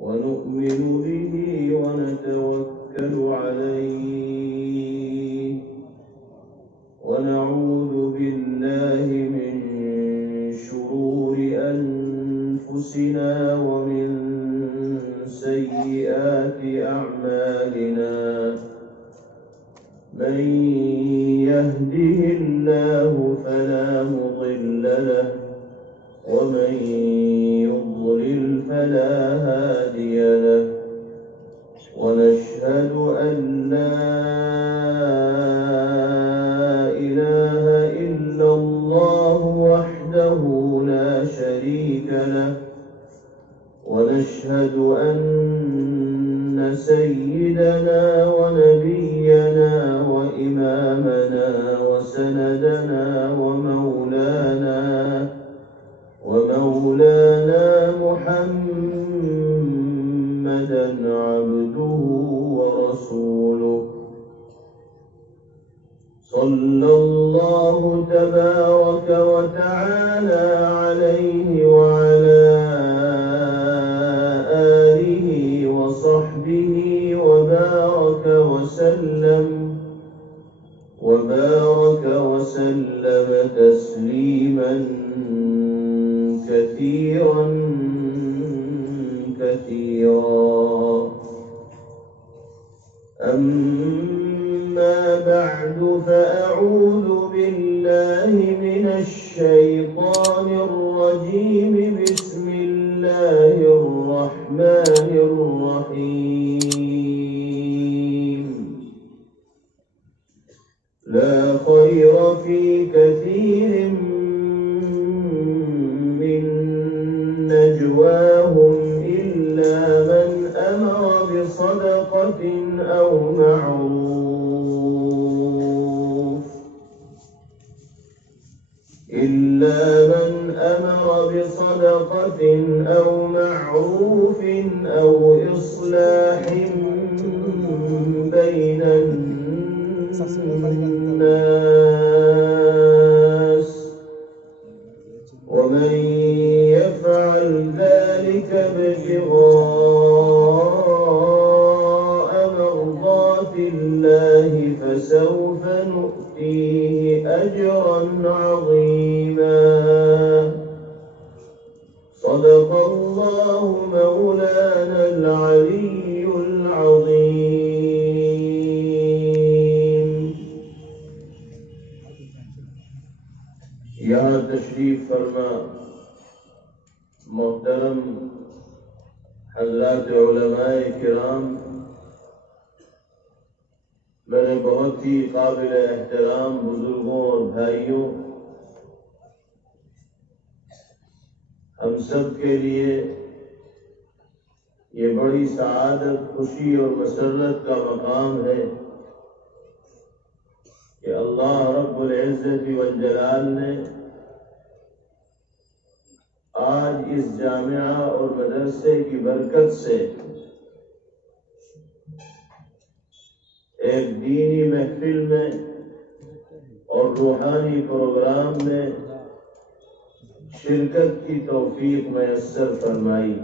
ونؤمن به ونتوكل عليه ونعوذ بالله من شرور أنفسنا ومن سيئات أعمالنا من يهده الله فلا مضل له ومن يضلل فلا هادي له ونشهد أن لا إله إلا الله وحده لا شريك له ونشهد أن سيدنا ونبينا وإمامنا وسندنا ومولانا محمدا عبده ورسوله صلى الله تبارك وتعالى عليه وعلى آله وصحبه وبارك وسلم تسليما كثيرا أما بعد فأعوذ بالله من الشيطان الرجيم بسم الله الرحمن الرحيم لا خير في كثير من نجواهم إلا من أمر بصدقة أو معروف أو إصلاح بين الناس ومن يفعل ذلك ابتغاء مرضات الله فسوف نؤتيه أجرا عظيما صدق الله مولانا العلي العظيم. یہاں تشریف فرما محترم حضرات علماء کرام، میرے بہت ہی قابل احترام بزرگوں اور بھائیوں، ہم سب کے لیے یہ بڑی سعادت، خوشی اور مسرت کا مقام ہے کہ اللہ رب العزت والجلال نے آج اس جامعہ اور مدرسے کی برکت سے ایک دینی محفل میں اور روحانی پروگرام میں شرکت کی توفیق میسر فرمائی۔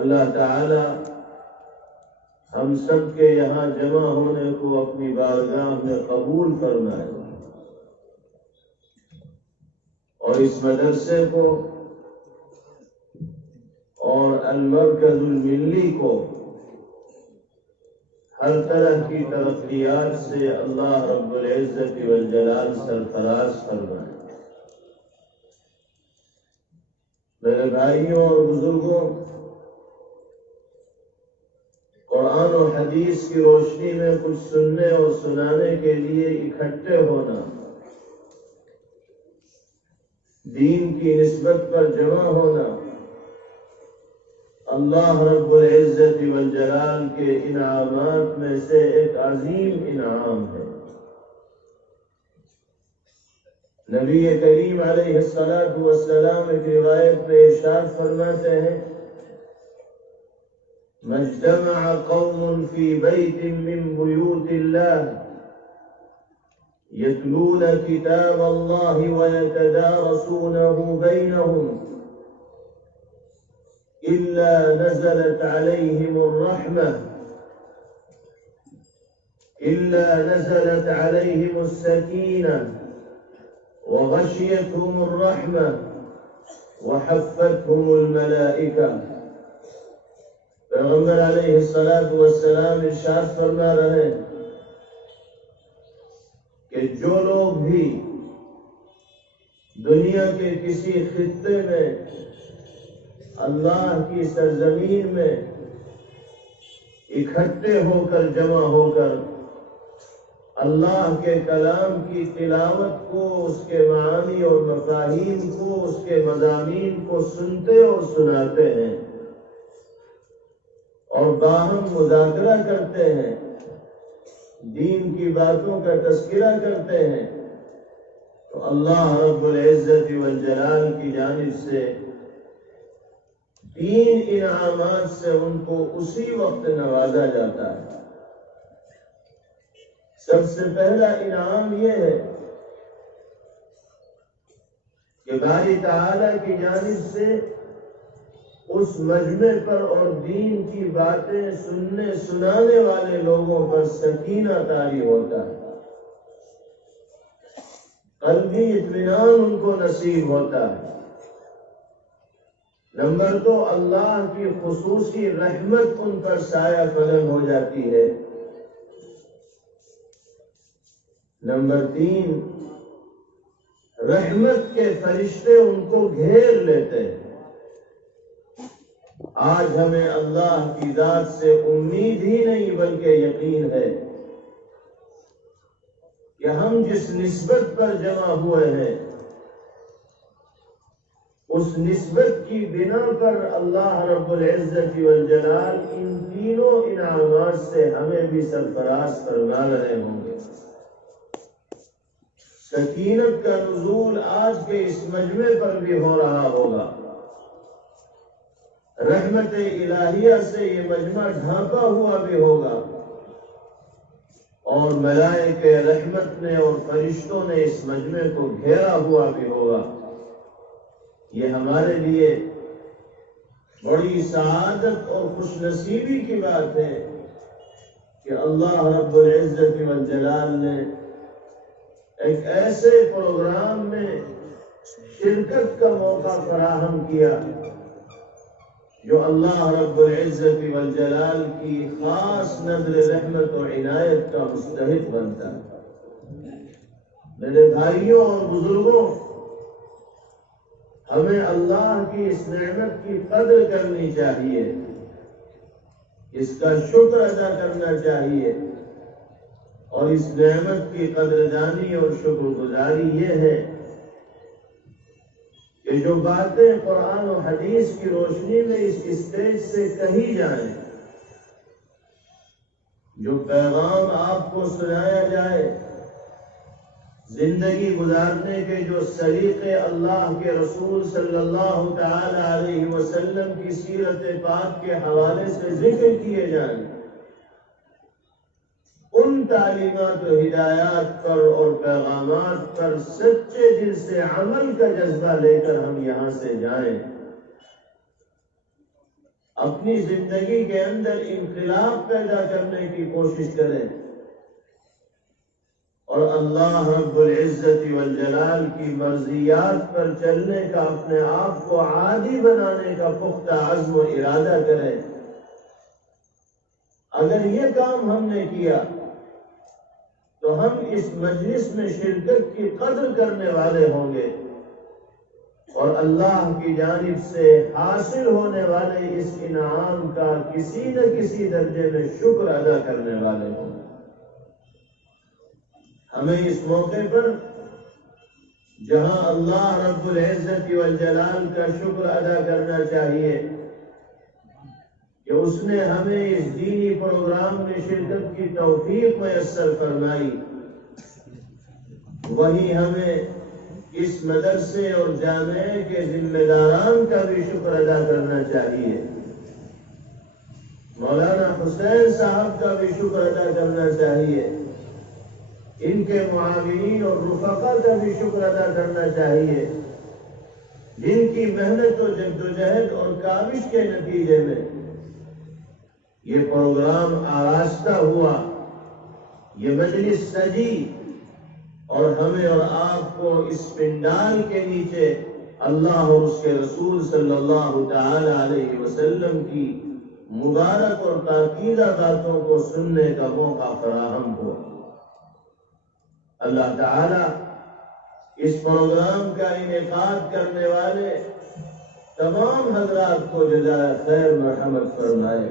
اللہ تعالی ہم سب کے یہاں جمع ہونے کو اپنی بارگاہ میں قبول فرمائے اور اس مدرسے کو اور المرکز الملی کو ہر طرح کی ترقیات سے اللہ رب العزت والجلال سرفراز فرمائے۔ میرے بھائیوں اور بزرگوں، قرآن و حدیث کی روشنی میں کچھ سننے اور سنانے کے لیے اکٹھے ہونا، دین کی نسبت پر جمع ہونا، اللہ رب العزت والجلال کے انعامات میں سے ایک عظیم انعام ہے۔ نبی کریم علیہ السلام ایک روایت میں ارشاد فرماتے ہیں، مجتمع قوم في بيت من بيوت الله يتلون كتاب الله ويتدارسونه بينهم إلا نزلت عليهم الرحمة إلا نزلت عليهم السكينة وغشيتهم الرحمة وحفتهم الملائكة. پیغمبر علیہ السلام ارشاد فرما رہے ہیں کہ جو لوگ بھی دنیا کے کسی خطے میں اللہ کی سرزمین میں اکٹھے ہو کر جمع ہو کر اللہ کے کلام کی تلاوت کو، اس کے معانی اور مفاہیم کو، اس کے مضامین کو سنتے اور سناتے ہیں اور باہم مذاکرہ کرتے ہیں، دین کی باتوں کا تذکرہ کرتے ہیں، تو اللہ رب العزت والجلال کی جانب سے 3 انعامات سے ان کو اسی وقت نوازا جاتا ہے۔ سب سے پہلا انعام یہ ہے کہ باری تعالیٰ کی جانب سے اس مجمع پر اور دین کی باتیں سننے سنانے والے لوگوں پر سکینہ طاری ہوتا ہے، قلبی اطمینان ان کو نصیب ہوتا ہے۔ نمبر 2، اللہ کی خصوصی رحمت ان پر سایہ فلم ہو جاتی ہے۔ نمبر 3، رحمت کے فرشتے ان کو گھیر لیتے ہیں۔ آج ہمیں اللہ کی ذات سے امید ہی نہیں بلکہ یقین ہے کہ ہم جس نسبت پر جمع ہوئے ہیں اس نسبت کی بنا پر اللہ رب العزت والجلال ان تینوں انعامات سے ہمیں بھی سرفراز فرما رہے ہوں گے۔ سکینت کا نزول آج کے اس مجمع پر بھی ہو رہا ہوگا، رحمت الہیہ سے یہ مجمع ڈھانپا ہوا بھی ہوگا، اور ملائکہ رحمت نے اور فرشتوں نے اس مجمع کو گھیرا ہوا بھی ہوگا۔ یہ ہمارے لیے بڑی سعادت اور خوش نصیبی کی بات ہے کہ اللہ رب العزت والجلال نے ایک ایسے پروگرام میں شرکت کا موقع فراہم کیا جو اللہ رب العزت والجلال کی خاص نظر رحمت و عنایت کا مستحق بنتا ہے۔ میرے بھائیوں اور بزرگوں، ہمیں اللہ کی اس نعمت کی قدر کرنی چاہیے، اس کا شکر ادا کرنا چاہیے، اور اس نعمت کی قدردانی اور شکر گزاری یہ ہے کہ جو باتیں قرآن و حدیث کی روشنی میں اس اسٹیج سے کہی جائیں، جو پیغام آپ کو سنایا جائے، زندگی گزارنے کے جو سلیقے اللہ کے رسول صلی اللہ تعالی علیہ وسلم کی سیرت پاک کے حوالے سے ذکر کیے جائیں، ان تعلیمات و ہدایات پر اور پیغامات پر سچے دل سے عمل کا جذبہ لے کر ہم یہاں سے جائیں، اپنی زندگی کے اندر انقلاب پیدا کرنے کی کوشش کریں، اور اللہ رب العزت والجلال کی مرضیات پر چلنے کا اپنے آپ کو عادی بنانے کا پختہ عزم و ارادہ کریں۔ اگر یہ کام ہم نے کیا تو ہم اس مجلس میں شرکت کی قدر کرنے والے ہوں گے، اور اللہ کی جانب سے حاصل ہونے والے اس انعام کا کسی نہ کسی درجے میں شکر ادا کرنے والے ہوں گے۔ ہمیں اس موقع پر جہاں اللہ رب العزت والجلال کا شکر ادا کرنا چاہیے کہ اس نے ہمیں اس دینی پروگرام میں شرکت کی توفیق میسر فرمائی، وہیں ہمیں اس مدرسے اور جامعے کے ذمہ داران کا بھی شکر ادا کرنا چاہیے، مولانا حسین صاحب کا بھی شکر ادا کرنا چاہیے، ان کے معاونین اور رفقا کا بھی شکر ادا کرنا چاہیے، جن کی محنت و جدوجہد اور کاوش کے نتیجے میں یہ پروگرام آراستہ ہوا، یہ مجلس سجی، اور ہمیں اور آپ کو اس پنڈال کے نیچے اللہ اور اس کے رسول صلی اللہ تعالی علیہ وسلم کی مبارک اور پاکیزہ باتوں کو سننے کا موقع فراہم ہوا۔ اللہ تعالی اس پروگرام کا انعقاد کرنے والے تمام حضرات کو جزائے خیر مرحمت فرمائے،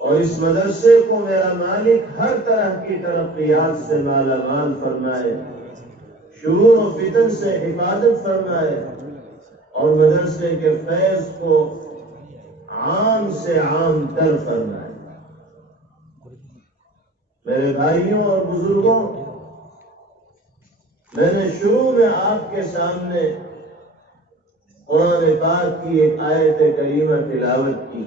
اور اس مدرسے کو میرا مالک ہر طرح کی ترقیات سے مالا مال فرمائے، شرور و فتن سے حفاظت فرمائے، اور مدرسے کے فیض کو عام سے عام تر فرمائے۔ میرے بھائیوں اور بزرگوں، میں نے شروع میں آپ کے سامنے قرآن پاک کی ایک آیت کریمہ تلاوت کی۔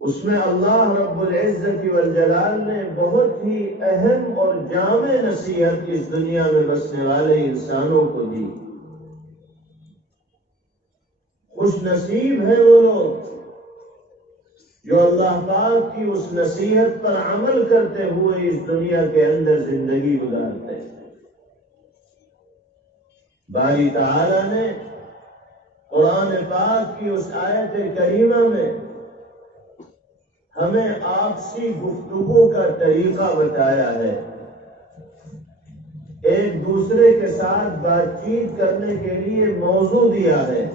اس میں اللہ رب العزت والجلال نے بہت ہی اہم اور جامع نصیحت اس دنیا میں بسنے والے انسانوں کو دی۔ خوش نصیب ہیں وہ لوگ جو اللہ پاک کی اس نصیحت پر عمل کرتے ہوئے اس دنیا کے اندر زندگی گزارتے ہیں۔ باری تعالی نے قرآن پاک کی اس آیت کریمہ میں ہمیں آپسی گفتگو کا طریقہ بتایا ہے، ایک دوسرے کے ساتھ بات چیت کرنے کے لیے موضوع دیا ہے۔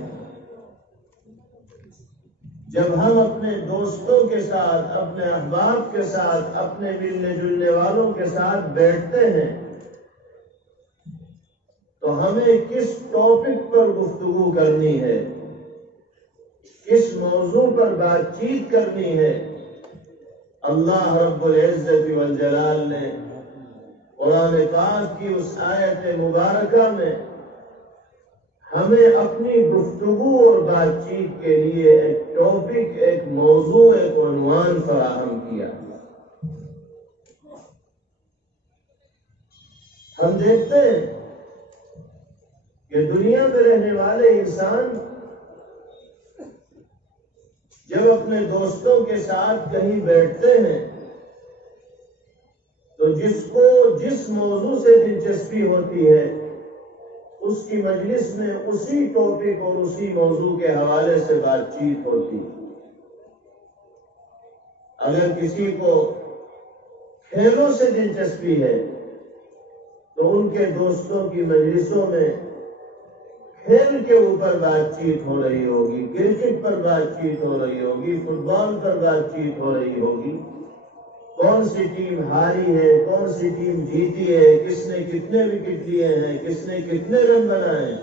جب ہم اپنے دوستوں کے ساتھ، اپنے احباب کے ساتھ، اپنے ملنے جلنے والوں کے ساتھ بیٹھتے ہیں تو ہمیں کس ٹاپک پر گفتگو کرنی ہے، کس موضوع پر بات چیت کرنی ہے، اللہ رب العزت والجلال نے قرآن پاک کی اس آیت مبارکہ میں ہمیں اپنی گفتگو اور بات چیت کے لیے ایک ٹاپک، ایک موضوع، ایک عنوان فراہم کیا۔ ہم دیکھتے ہیں کہ دنیا میں رہنے والے انسان جب اپنے دوستوں کے ساتھ کہیں بیٹھتے ہیں تو جس کو جس موضوع سے دلچسپی ہوتی ہے اس کی مجلس میں اسی ٹاپک اور اسی موضوع کے حوالے سے بات چیت ہوتی۔ اگر کسی کو کھیلوں سے دلچسپی ہے تو ان کے دوستوں کی مجلسوں میں کھیل کے اوپر بات چیت ہو رہی ہوگی، کرکٹ پر بات چیت ہو رہی ہوگی، فٹ بال پر بات چیت ہو رہی ہوگی، کون سی ٹیم ہاری ہے، کون سی ٹیم جیتی ہے، کس نے کتنے وکٹ لیے ہیں، کس نے کتنے رن بنائے ہیں۔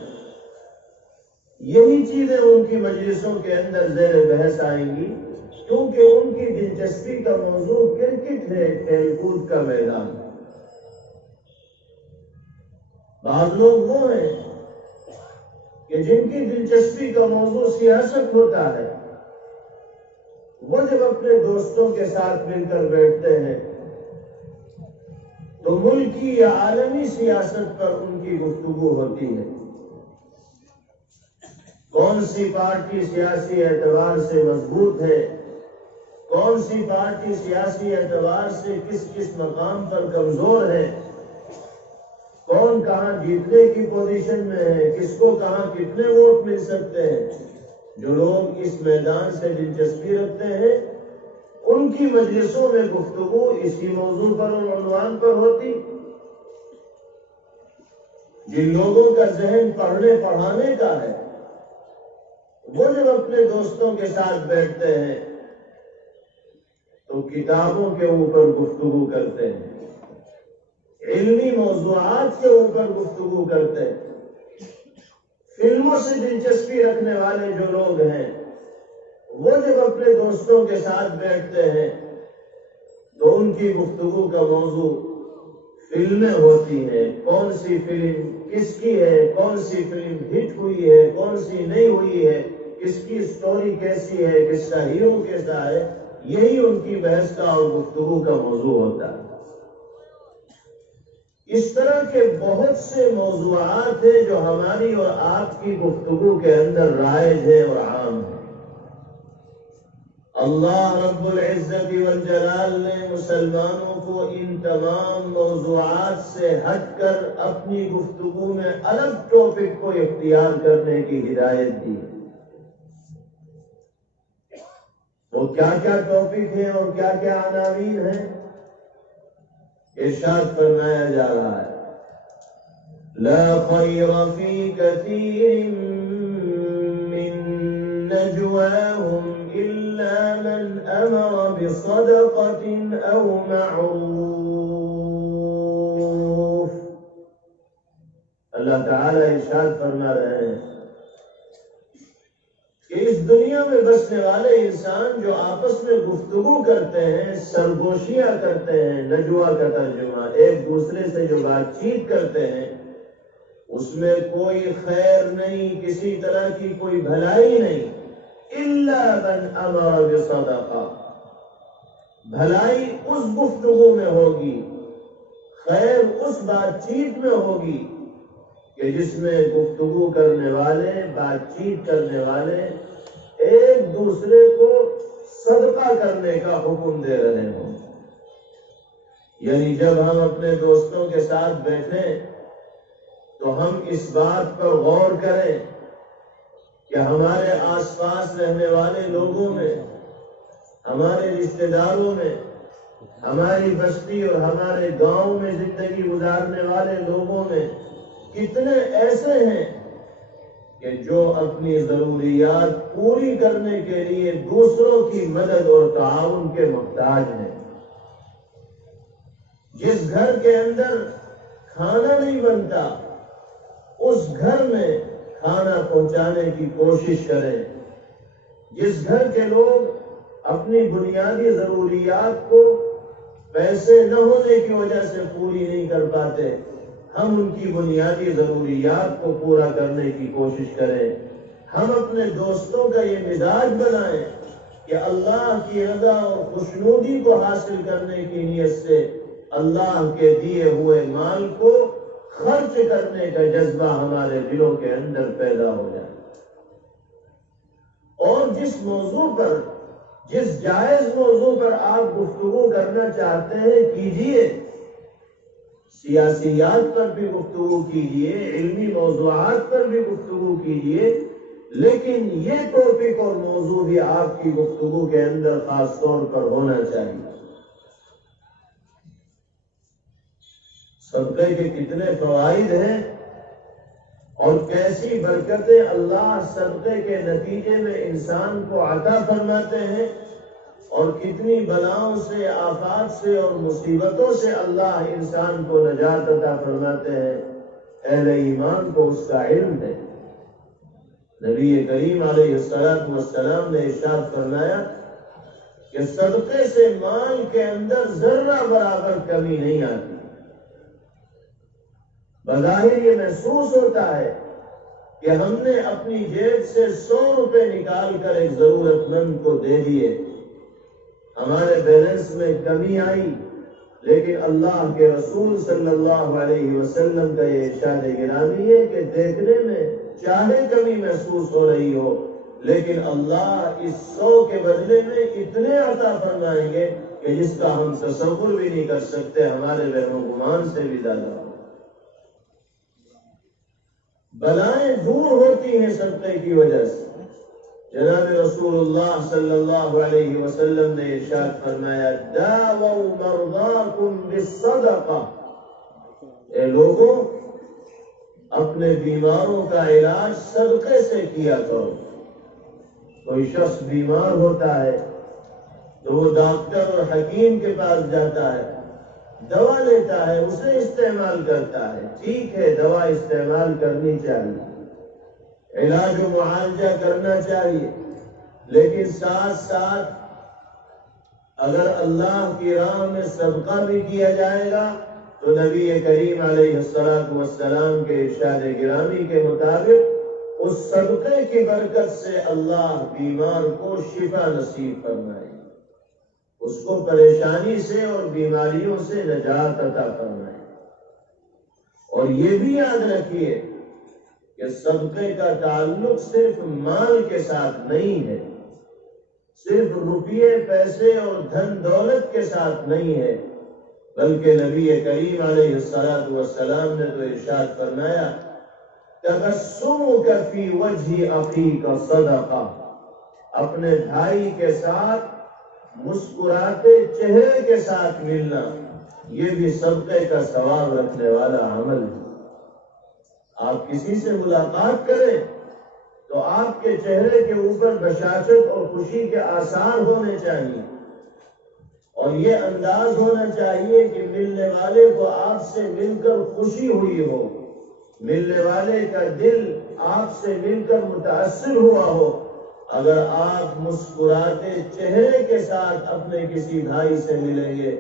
یہی چیزیں ان کی مجلسوں کے اندر زیر بحث آئیں گی، کیونکہ ان کی دلچسپی کا موضوع کرکٹ ہے، کھیل کود کا میدان۔ بعض لوگ وہ ہیں کہ جن کی دلچسپی کا موضوع سیاست ہوتا ہے، وہ جب اپنے دوستوں کے ساتھ مل کر بیٹھتے ہیں تو ملکی یا عالمی سیاست پر ان کی گفتگو ہوتی ہے۔ کون سی پارٹی سیاسی اعتبار سے مضبوط ہے، کون سی پارٹی سیاسی اعتبار سے کس کس مقام پر کمزور ہے، کون کہاں جیتنے کی پوزیشن میں ہے، کس کو کہاں کتنے ووٹ مل سکتے ہیں۔ جو لوگ اس میدان سے دلچسپی رکھتے ہیں ان کی مجلسوں میں گفتگو اسی موضوع پر اور عنوان پر ہوتی۔ جن لوگوں کا ذہن پڑھنے پڑھانے کا ہے وہ جب اپنے دوستوں کے ساتھ بیٹھتے ہیں تو کتابوں کے اوپر گفتگو کرتے ہیں، علمی موضوعات کے اوپر گفتگو کرتے ہیں۔ فلموں سے دلچسپی رکھنے والے جو لوگ ہیں وہ جب اپنے دوستوں کے ساتھ بیٹھتے ہیں تو ان کی گفتگو کا موضوع فلمیں ہوتی ہیں، کون سی فلم کس کی ہے، کون سی فلم ہٹ ہوئی ہے، کون سی نہیں ہوئی ہے، کس کی سٹوری کیسی ہے، کس کا ہیرو کیسا ہے، یہی ان کی بحث کا اور گفتگو کا موضوع ہوتا ہے۔ اس طرح کے بہت سے موضوعات ہیں جو ہماری اور آپ کی گفتگو کے اندر رائج ہیں اور عام ہیں۔ اللہ رب العزت والجلال نے مسلمانوں کو ان تمام موضوعات سے ہٹ کر اپنی گفتگو میں الگ ٹاپک کو اختیار کرنے کی ہدایت دی۔ وہ کیا کیا ٹاپک ہیں اور کیا کیا عناوین ہیں، ارشاد فرمایا جا رہا ہے، لا خیر فی کثیر من نجواہم الا من امر بصدقۃ او معروف۔ اللہ تعالی ارشاد فرما رہے ہیں کہ اس دنیا میں بسنے والے انسان جو آپس میں گفتگو کرتے ہیں، سرگوشیاں کرتے ہیں، نجوا کا ترجمہ ایک دوسرے سے جو بات چیت کرتے ہیں، اس میں کوئی خیر نہیں، کسی طرح کی کوئی بھلائی نہیں، الا من امر بصدقہ، بھلائی اس گفتگو میں ہوگی، خیر اس بات چیت میں ہوگی کہ جس میں گفتگو کرنے والے، بات چیت کرنے والے ایک دوسرے کو صدقہ کرنے کا حکم دے رہے ہوں۔ یعنی جب ہم اپنے دوستوں کے ساتھ بیٹھیں تو ہم اس بات پر غور کریں کہ ہمارے آس پاس رہنے والے لوگوں میں، ہمارے رشتہ داروں میں، ہماری بستی اور ہمارے گاؤں میں زندگی گزارنے والے لوگوں میں کتنے ایسے ہیں کہ جو اپنی ضروریات پوری کرنے کے لیے دوسروں کی مدد اور تعاون کے محتاج ہیں۔ جس گھر کے اندر کھانا نہیں بنتا اس گھر میں کھانا پہنچانے کی کوشش کریں۔ جس گھر کے لوگ اپنی بنیادی ضروریات کو پیسے نہ ہونے کی وجہ سے پوری نہیں کر پاتے، ہم ان کی بنیادی ضروریات کو پورا کرنے کی کوشش کریں۔ ہم اپنے دوستوں کا یہ مزاج بنائیں کہ اللہ کی رضا اور خوشنودی کو حاصل کرنے کی نیت سے اللہ کے دیے ہوئے مال کو خرچ کرنے کا جذبہ ہمارے دلوں کے اندر پیدا ہو جائے۔ اور جس موضوع پر، جس جائز موضوع پر آپ گفتگو کرنا چاہتے ہیں کیجئے، سیاسیات پر بھی گفتگو کیجئے، علمی موضوعات پر بھی گفتگو کیجئے، لیکن یہ ٹاپک اور موضوع بھی آپ کی گفتگو کے اندر خاص طور پر ہونا چاہیے۔ صدقے کے کتنے فوائد ہیں اور کیسی برکتیں اللہ صدقے کے نتیجے میں انسان کو عطا فرماتے ہیں، اور کتنی بلاؤں سے، آفات سے اور مصیبتوں سے اللہ انسان کو نجات عطا فرماتے ہیں، اہل ایمان کو اس کا علم ہے۔ نبی کریم علیہ السلام نے ارشاد فرمایا کہ صدقے سے مال کے اندر ذرہ برابر کمی نہیں آتی۔ بظاہر یہ محسوس ہوتا ہے کہ ہم نے اپنی جیب سے 100 روپے نکال کر ایک ضرورت مند کو دے دیے، ہمارے بیلنس میں کمی آئی، لیکن اللہ کے رسول صلی اللہ علیہ وسلم کا یہ ارشاد گرامی ہے کہ دیکھنے میں چاہے کمی محسوس ہو رہی ہو، لیکن اللہ اس 100 کے بدلے میں اتنے عطا فرمائیں گے کہ جس کا ہم تصور بھی نہیں کر سکتے، ہمارے وہم و گمان سے بھی زیادہ۔ بلائیں دور ہوتی ہیں صدقے کی وجہ سے۔ جناب رسول اللہ صلی اللہ علیہ وسلم نے ارشاد فرمایا، داؤوا مرضاکم بالصدقہ، اے لوگوں اپنے بیماروں کا علاج صدقے سے کیا کرو۔ کوئی شخص بیمار ہوتا ہے تو وہ ڈاکٹر اور حکیم کے پاس جاتا ہے، دوا لیتا ہے، اسے استعمال کرتا ہے، ٹھیک ہے، دوا استعمال کرنی چاہیے، علاج و معالجہ کرنا چاہیے، لیکن ساتھ ساتھ اگر اللہ کی راہ میں صدقہ بھی کیا جائے گا تو نبی کریم علیہ السلام کے ارشاد گرامی کے مطابق اس صدقے کی برکت سے اللہ بیمار کو شفا نصیب فرمائے، اس کو پریشانی سے اور بیماریوں سے نجات عطا فرمائے۔ اور یہ بھی یاد رکھیے کہ صدقے کا تعلق صرف مال کے ساتھ نہیں ہے، صرف روپیے پیسے اور دھن دولت کے ساتھ نہیں ہے، بلکہ نبی کریم علیہ الصلوۃ والسلام نے تو ارشاد فرمایا تبسمک فی وجہ اخیک صدقہ، اپنے بھائی کے ساتھ مسکراتے چہرے کے ساتھ ملنا یہ بھی صدقے کا ثواب رکھنے والا عمل ہے۔ آپ کسی سے ملاقات کریں تو آپ کے چہرے کے اوپر بشاشت اور خوشی کے آثار ہونے چاہیے، اور یہ انداز ہونا چاہیے کہ ملنے والے کو آپ سے مل کر خوشی ہوئی ہو، ملنے والے کا دل آپ سے مل کر متاثر ہوا ہو۔ اگر آپ مسکراتے چہرے کے ساتھ اپنے کسی بھائی سے ملیں گے،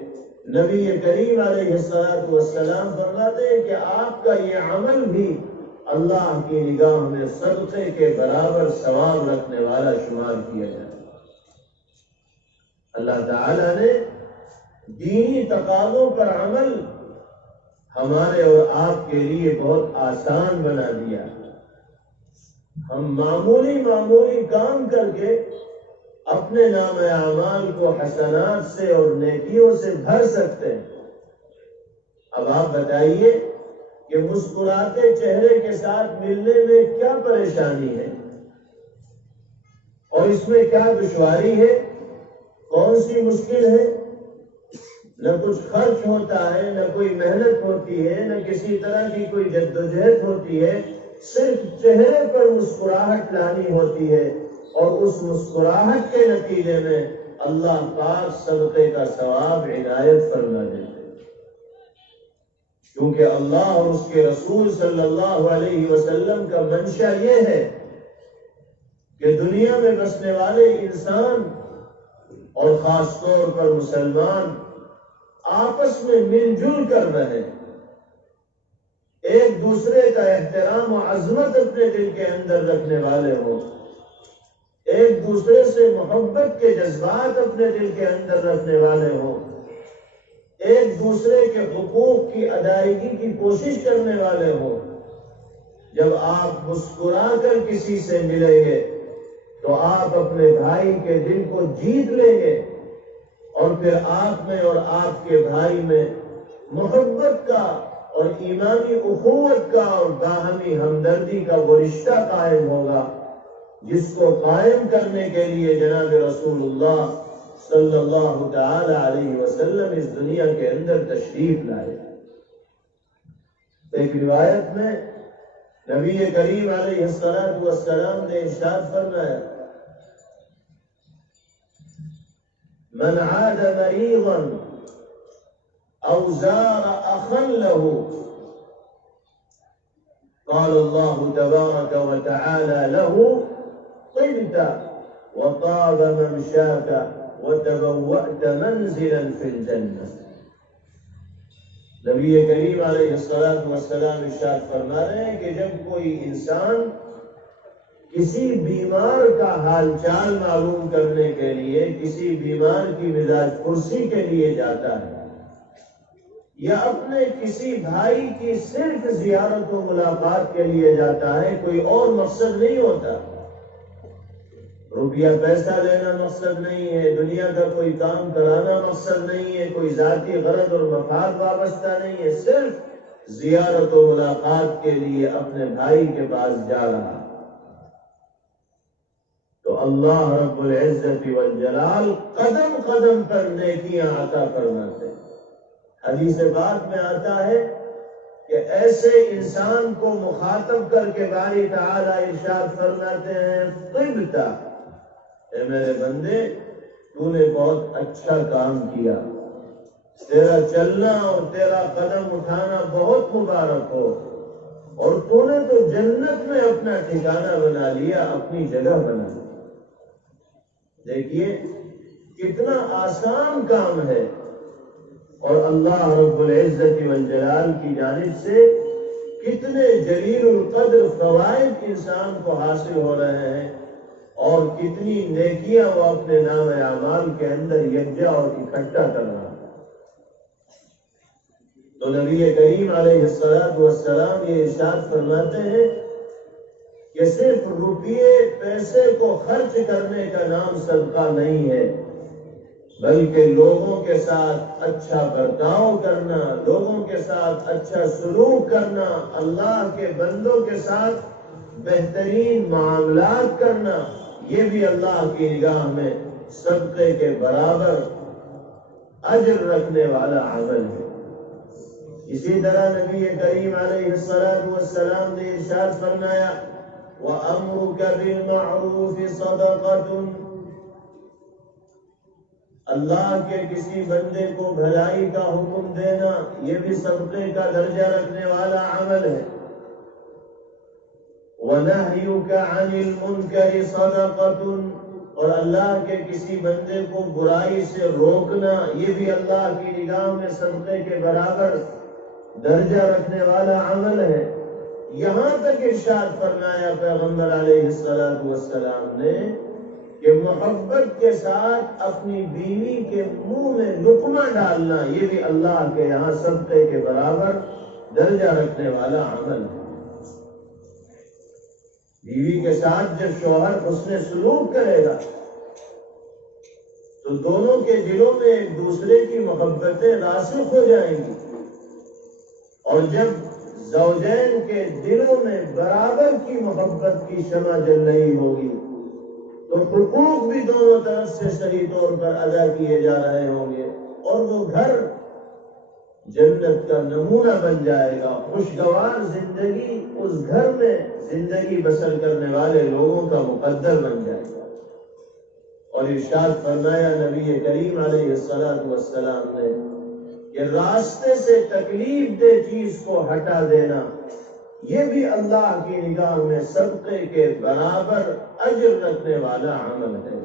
نبی کریم علیہ السلام فرماتے ہیں کہ آپ کا یہ عمل بھی اللہ کی نگاہ میں صدقے کے برابر ثواب رکھنے والا شمار کیا جائے۔ اللہ تعالیٰ نے دینی تقاضوں پر عمل ہمارے اور آپ کے لیے بہت آسان بنا دیا۔ ہم معمولی کام کر کے اپنے نام اعمال کو حسنات سے اور نیکیوں سے بھر سکتے ہیں۔ اب آپ بتائیے کہ مسکراتے چہرے کے ساتھ ملنے میں کیا پریشانی ہے اور اس میں کیا دشواری ہے، کون سی مشکل ہے؟ نہ کچھ خرچ ہوتا ہے، نہ کوئی محنت ہوتی ہے، نہ کسی طرح کی کوئی جدوجہد ہوتی ہے، صرف چہرے پر مسکراہٹ لانی ہوتی ہے، اور اس مسکراہٹ کے نتیجے میں اللہ پاک صدقے کا ثواب عنایت فرما دیتے ہیں۔ کیونکہ اللہ اور اس کے رسول صلی اللہ علیہ وسلم کا منشا یہ ہے کہ دنیا میں بسنے والے انسان اور خاص طور پر مسلمان آپس میں مل جل کر رہے، ایک دوسرے کا احترام و عظمت اپنے دل کے اندر رکھنے والے ہوں، ایک دوسرے سے محبت کے جذبات اپنے دل کے اندر رکھنے والے ہوں، ایک دوسرے کے حقوق کی ادائیگی کی کوشش کرنے والے ہوں۔ جب آپ مسکرا کر کسی سے ملیں گے تو آپ اپنے بھائی کے دل کو جیت لیں گے، اور پھر آپ میں اور آپ کے بھائی میں محبت کا اور ایمانی اخوت کا اور باہمی ہمدردی کا وہ رشتہ قائم ہوگا جس کو قائم کرنے کے لیے جناب رسول اللہ صلی اللہ تعالی علیہ وسلم اس دنیا کے اندر تشریف لائے۔ ایک روایت میں نبی کریم علیہ السلام نے ارشاد فرمایا من عاد مریضا او زار اخا له قال الله تبارك وتعالى له طبت وطاب ممشاك وتبوأت منزلا في الجنة۔ نبی کریم علیہ السلام ارشاد فرما رہے ہیں کہ جب کوئی انسان کسی بیمار کا حال چال معلوم کرنے کے لیے، کسی بیمار کی مزاج پرسی کے لیے جاتا ہے، یا اپنے کسی بھائی کی صرف زیارت و ملاقات کے لیے جاتا ہے، کوئی اور مقصد نہیں ہوتا، روپیہ پیسہ لینا مقصد نہیں ہے، دنیا کا کوئی کام کرانا مقصد نہیں ہے، کوئی ذاتی غرض اور مفاد وابستہ نہیں ہے، صرف زیارت و ملاقات کے لیے اپنے بھائی کے پاس جا رہا، تو اللہ رب العزت والجلال قدم قدم پر نیکیاں عطا فرماتے ہیں۔ حدیث پاک میں آتا ہے کہ ایسے انسان کو مخاطب کر کے باری تعالیٰ ارشاد فرماتے ہیں طبت، اے میرے بندے تو نے بہت اچھا کام کیا، تیرا چلنا اور تیرا قدم اٹھانا بہت مبارک ہو، اور تو نے تو جنت میں اپنا ٹھکانہ بنا لیا، اپنی جگہ بنا لی۔ دیکھیے کتنا آسان کام ہے، اور اللہ رب العزت والجلال کی جانب سے کتنے جلیل القدر فوائد انسان کو حاصل ہو رہے ہیں، اور کتنی نیکیاں وہ اپنے نام اعمال کے اندر یکجا اور اکٹھا کر رہا ہے۔ تو نبی کریم علیہ السلام یہ ارشاد فرماتے ہیں کہ صرف روپیے پیسے کو خرچ کرنے کا نام صدقہ نہیں ہے، بلکہ لوگوں کے ساتھ اچھا برتاؤ کرنا، لوگوں کے ساتھ اچھا سلوک کرنا، اللہ کے بندوں کے ساتھ بہترین معاملات کرنا، یہ بھی اللہ کی نگاہ میں صدقے کے برابر اجر رکھنے والا عمل ہے۔ اسی طرح نبی کریم علیہ السلام نے ارشاد فرمایا وَأَمْرُكَ بِالْمَعْرُوفِ صَدَقَةٌ، اللہ کے کسی بندے کو بھلائی کا حکم دینا یہ بھی صدقے کا درجہ رکھنے والا عمل ہے۔ وَنَهْيُكَ عَنِ الْمُنْكَرِ صَدَقَةٌ، اور اللہ کے کسی بندے کو برائی سے روکنا یہ بھی اللہ کی نگاہ میں صدقے کے برابر درجہ رکھنے والا عمل ہے۔ یہاں تک ارشاد فرمایا پیغمبر علیہ السلام نے کہ محبت کے ساتھ اپنی بیوی کے منہ میں لقمہ ڈالنا یہ بھی اللہ کے یہاں صدقے کے برابر درجہ رکھنے والا عمل ہے۔ بیوی کے ساتھ جب شوہر حسن سلوک کرے گا تو دونوں کے دلوں میں ایک دوسرے کی محبتیں راسخ ہو جائیں گی، اور جب زوجین کے دلوں میں برابر کی محبت کی شمع جل رہی ہوگی تو حقوق بھی دونوں طرف سے صحیح طور پر ادا کیے جا رہے ہوں گے، اور وہ گھر جنت کا نمونہ بن جائے گا۔ خوشگوار زندگی اس گھر میں زندگی بسر کرنے والے لوگوں کا مقدر بن جائے گا۔ اور ارشاد فرمایا نبی کریم علیہ السلام نے کہ راستے سے تکلیف دہ چیز کو ہٹا دینا یہ بھی اللہ کی نگاہ میں صدقے کے برابر اجر رکھنے والا عمل ہے۔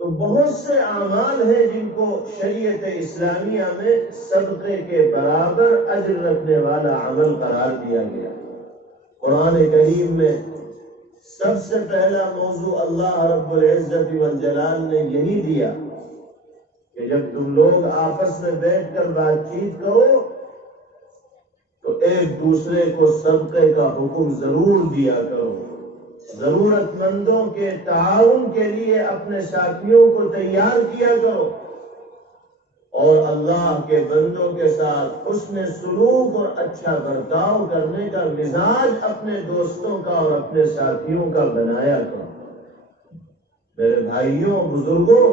تو بہت سے اعمال ہیں جن کو شریعت اسلامیہ میں صدقے کے برابر اجر رکھنے والا عمل قرار دیا گیا۔ قرآن کریم میں سب سے پہلا موضوع اللہ رب العزت والجلال نے یہی دیا کہ جب تم لوگ آپس میں بیٹھ کر بات چیت کرو تو ایک دوسرے کو صدقے کا حکم ضرور دیا کرو، ضرورت مندوں کے تعاون کے لیے اپنے ساتھیوں کو تیار کیا کرو، اور اللہ کے بندوں کے ساتھ حسن سلوک اور اچھا برتاؤ کرنے کا مزاج اپنے دوستوں کا اور اپنے ساتھیوں کا بنایا کرو۔ میرے بھائیوں بزرگوں،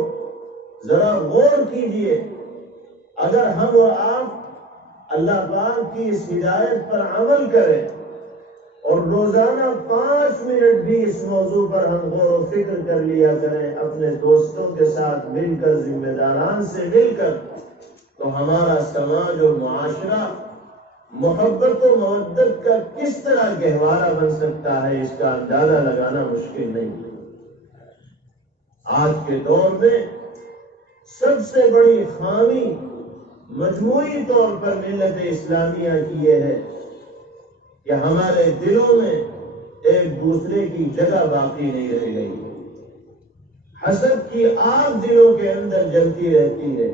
ذرا غور کیجئے، اگر ہم اور آپ اللہ پاک کی اس ہدایت پر عمل کریں اور روزانہ 5 منٹ بھی اس موضوع پر ہم غور و فکر کر لیا کریں اپنے دوستوں کے ساتھ مل کر، ذمہ داران سے مل کر، تو ہمارا سماج اور معاشرہ محبت و مودت کا کس طرح گہوارہ بن سکتا ہے اس کا اندازہ لگانا مشکل نہیں۔ آج کے دور میں سب سے بڑی خامی مجموعی طور پر ملت اسلامیہ کی یہ ہے کہ ہمارے دلوں میں ایک دوسرے کی جگہ باقی نہیں رہ گئی۔ حسد کی آگ دلوں کے اندر جلتی رہتی ہے،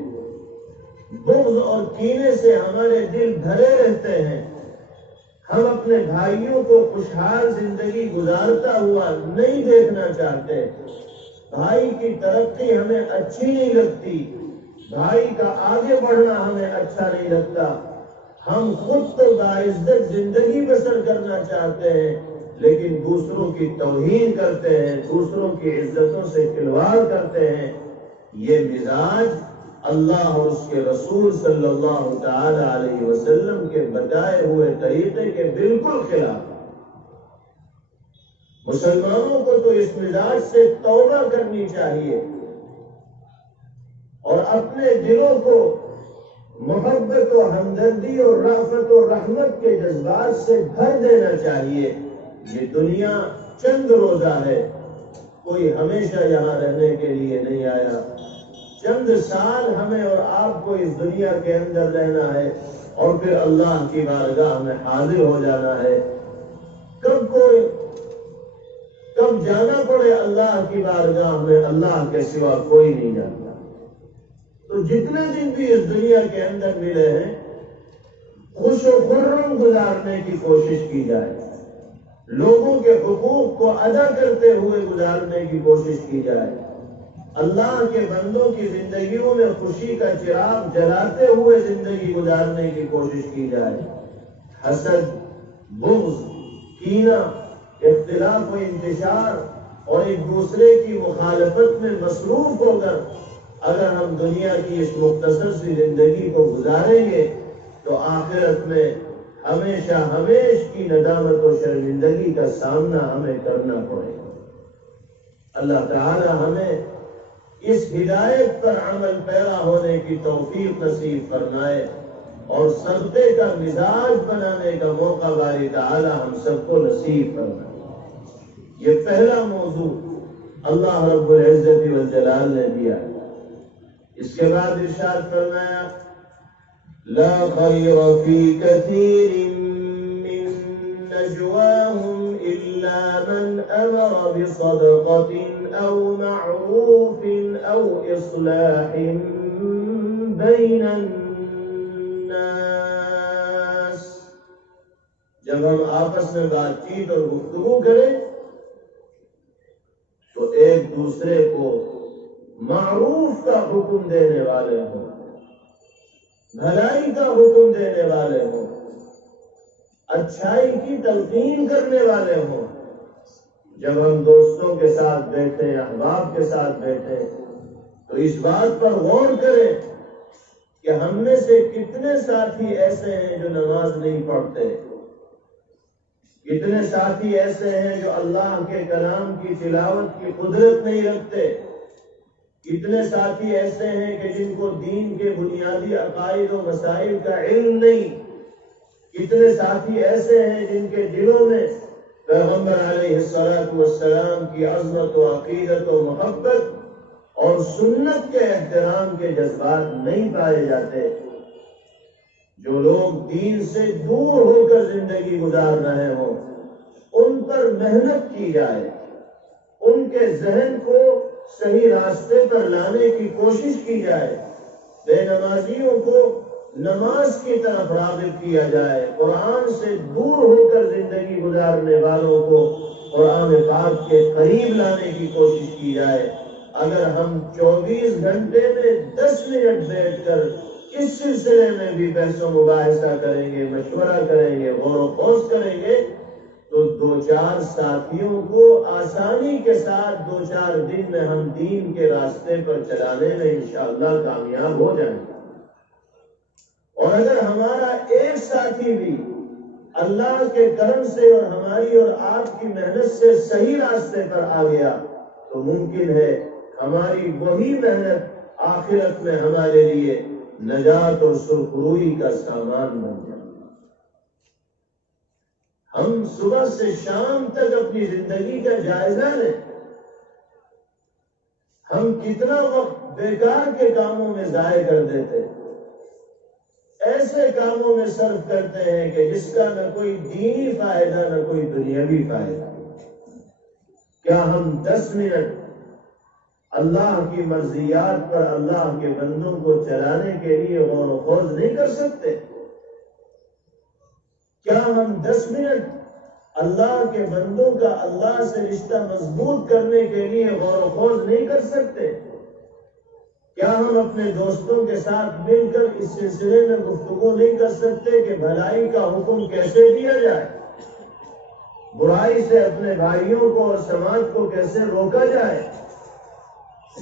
بغض اور کینے سے ہمارے دل بھرے رہتے ہیں۔ ہم اپنے بھائیوں کو خوشحال زندگی گزارتا ہوا نہیں دیکھنا چاہتے، بھائی کی ترقی ہمیں اچھی نہیں لگتی، بھائی کا آگے بڑھنا ہمیں اچھا نہیں لگتا۔ ہم خود تو باعزت زندگی بسر کرنا چاہتے ہیں، لیکن دوسروں کی توہین کرتے ہیں، دوسروں کی عزتوں سے کھلواڑ کرتے ہیں۔ یہ مزاج اللہ اور اس کے رسول صلی اللہ تعالی علیہ وسلم کے بتائے ہوئے طریقے کے بالکل خلاف۔ مسلمانوں کو تو اس مزاج سے توبہ کرنی چاہیے اور اپنے دلوں کو محبت و ہمدردی اور رأفت و رحمت کے جذبات سے بھر دینا چاہیے۔ یہ دنیا چند روزہ ہے، کوئی ہمیشہ یہاں رہنے کے لیے نہیں آیا۔ چند سال ہمیں اور آپ کو اس دنیا کے اندر رہنا ہے اور پھر اللہ کی بارگاہ میں حاضر ہو جانا ہے۔ کب جانا پڑے اللہ کی بارگاہ میں اللہ کے سوا کوئی نہیں جانتا۔ تو تو جتنے دن بھی اس دنیا کے اندر ملے ہیں خوش و خرم گزارنے کی کوشش کی جائے، لوگوں کے حقوق کو ادا کرتے ہوئے گزارنے کی کوشش کی جائے، اللہ کے بندوں کی زندگیوں میں خوشی کا چراغ جلاتے ہوئے زندگی گزارنے کی کوشش کی جائے۔ حسد، بغض، کینہ، اختلاف و انتشار اور ایک دوسرے کی مخالفت میں مصروف ہو کر اگر ہم دنیا کی اس مختصر سی زندگی کو گزاریں گے تو آخرت میں ہمیشہ ہمیش کی ندامت و شرمندگی کا سامنا ہمیں کرنا پڑے گا۔ اللہ تعالی ہمیں اس ہدایت پر عمل پیرا ہونے کی توفیق نصیب فرمائے اور صدقے کا مزاج بنانے کا موقع باری تعالی ہم سب کو نصیب فرمائے۔ یہ پہلا موضوع اللہ رب العزت والجلال نے دیا۔ اس کے بعد ارشاد فرمایا لا خیر فی کثیر من نجواہم الا من امر بصدقة او معروف او اصلاح بین الناس۔ جب ہم آپس میں بات چیت اور گفتگو کریں تو ایک دوسرے کو معروف کا حکم دینے والے ہوں، بھلائی کا حکم دینے والے ہوں، اچھائی کی تلقین کرنے والے ہوں۔ جب ہم دوستوں کے ساتھ بیٹھیں، احباب کے ساتھ بیٹھیں تو اس بات پر غور کریں کہ ہم میں سے کتنے ساتھی ایسے ہیں جو نماز نہیں پڑھتے، کتنے ساتھی ایسے ہیں جو اللہ کے کلام کی تلاوت کی قدرت نہیں رکھتے، کتنے ساتھی ایسے ہیں کہ جن کو دین کے بنیادی عقائد و مسائل کا علم نہیں، کتنے ساتھی ایسے ہیں جن کے دلوں میں پیغمبر علیہ السلام کی عظمت و عقیدت و محبت اور سنت کے احترام کے جذبات نہیں پائے جاتے۔ جو لوگ دین سے دور ہو کر زندگی گزار رہے ہوں ان پر محنت کی جائے، ان کے ذہن کو صحیح راستے پر لانے کی کوشش کی جائے، بے نمازیوں کو نماز کی طرف راغب کیا جائے، قرآن سے دور ہو کر زندگی گزارنے والوں کو قرآن پاک کے قریب لانے کی کوشش کی جائے۔ اگر ہم 24 گھنٹے میں 10 منٹ بیٹھ کر اس سلسلے میں بھی بحث و مباحثہ کریں گے، مشورہ کریں گے، غور و خوض کریں گے تو 2-4 ساتھیوں کو آسانی کے ساتھ 2-4 دن میں ہم دین کے راستے پر چلانے میں انشاءاللہ کامیاب ہو جائیں گے۔ اور اگر ہمارا ایک ساتھی بھی اللہ کے کرم سے اور ہماری اور آپ کی محنت سے صحیح راستے پر آ گیا تو ممکن ہے ہماری وہی محنت آخرت میں ہمارے لیے نجات اور سرخروئی کا سامان بن جائے۔ ہم صبح سے شام تک اپنی زندگی کا جائزہ لیں، ہم کتنا وقت بیکار کے کاموں میں ضائع کر دیتے، ایسے کاموں میں صرف کرتے ہیں کہ جس کا نہ کوئی دینی فائدہ نہ کوئی دنیاوی فائدہ۔ کیا ہم 10 منٹ اللہ کی مرضیات پر اللہ کے بندوں کو چلانے کے لیے غور و خوض نہیں کر سکتے؟ کیا ہم 10 منٹ اللہ کے بندوں کا اللہ سے رشتہ مضبوط کرنے کے لیے غور و خوض نہیں کر سکتے؟ کیا ہم اپنے دوستوں کے ساتھ مل کر اس سلسلے میں گفتگو نہیں کر سکتے کہ بھلائی کا حکم کیسے دیا جائے، برائی سے اپنے بھائیوں کو اور سماج کو کیسے روکا جائے؟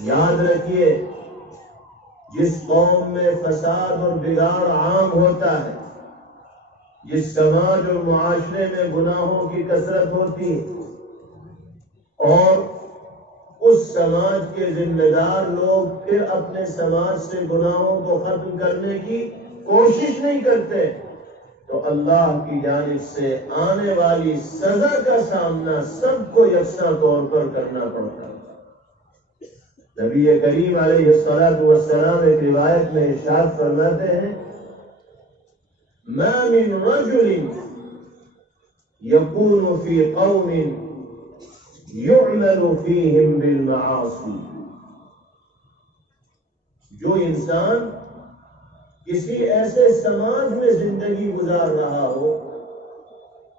یاد رکھیے، جس قوم میں فساد اور بگاڑ عام ہوتا ہے، جس سماج اور معاشرے میں گناہوں کی کثرت ہوتی اور اس سماج کے ذمہ دار لوگ پھر اپنے سماج سے گناہوں کو ختم کرنے کی کوشش نہیں کرتے تو اللہ کی جانب سے آنے والی سزا کا سامنا سب کو یکساں طور پر کرنا پڑتا ہے۔ نبی کریم علیہ السلام ایک روایت میں ارشاد فرماتے ہیں ما من رجل يكون في قوم يعمل فيهم بالمعاصي، جو انسان کسی ایسے سماج میں زندگی گزار رہا ہو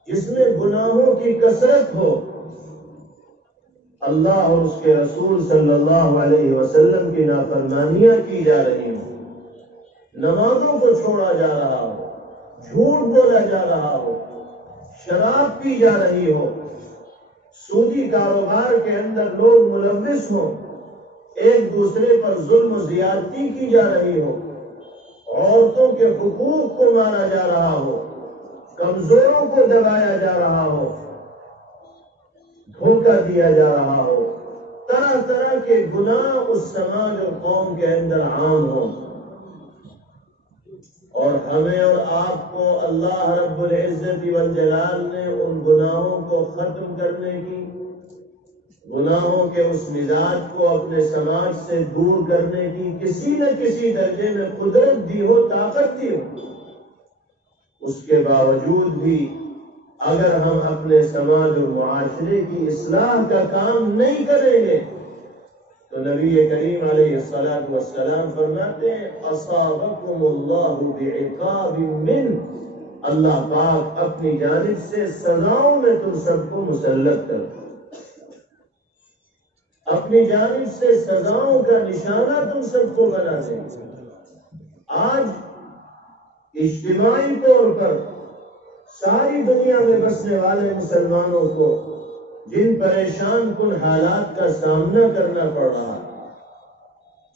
جس میں گناہوں کی کثرت ہو، اللہ اور اس کے رسول صلی اللہ علیہ وسلم کی نافرمانیاں کی جا رہی ہوں، نمازوں کو چھوڑا جا رہا ہو، جھوٹ بولا جا رہا ہو، شراب پی جا رہی ہو، سودی کاروبار کے اندر لوگ ملوث ہوں، ایک دوسرے پر ظلم و زیادتی کی جا رہی ہو، عورتوں کے حقوق کو مارا جا رہا ہو، کمزوروں کو دبایا جا رہا ہو، دھوکہ دیا جا رہا ہو، طرح طرح کے گناہ اس سماج اور قوم کے اندر عام ہوں، اور ہمیں اور آپ کو اللہ رب العزت والجلال نے ان گناہوں کو ختم کرنے کی، گناہوں کے اس مزاج کو اپنے سماج سے دور کرنے کی کسی نہ کسی درجے میں قدرت دی ہو، طاقت دی ہو، اس کے باوجود بھی اگر ہم اپنے سماج اور معاشرے کی اصلاح کا کام نہیں کریں گے تو نبی کریم علیہ الصلوۃ والسلام فرماتے ہیں اصابکم اللہ بعقاب من، اللہ پاک اپنی جانب سے سزاؤں میں تم سب کو مسلط کر دے، اپنی جانب سے سزاؤں کا نشانہ تم سب کو بنا دے۔ آج اجتماعی طور پر ساری دنیا میں بسنے والے مسلمانوں کو جن پریشان کن حالات کا سامنا کرنا پڑ رہا ہے،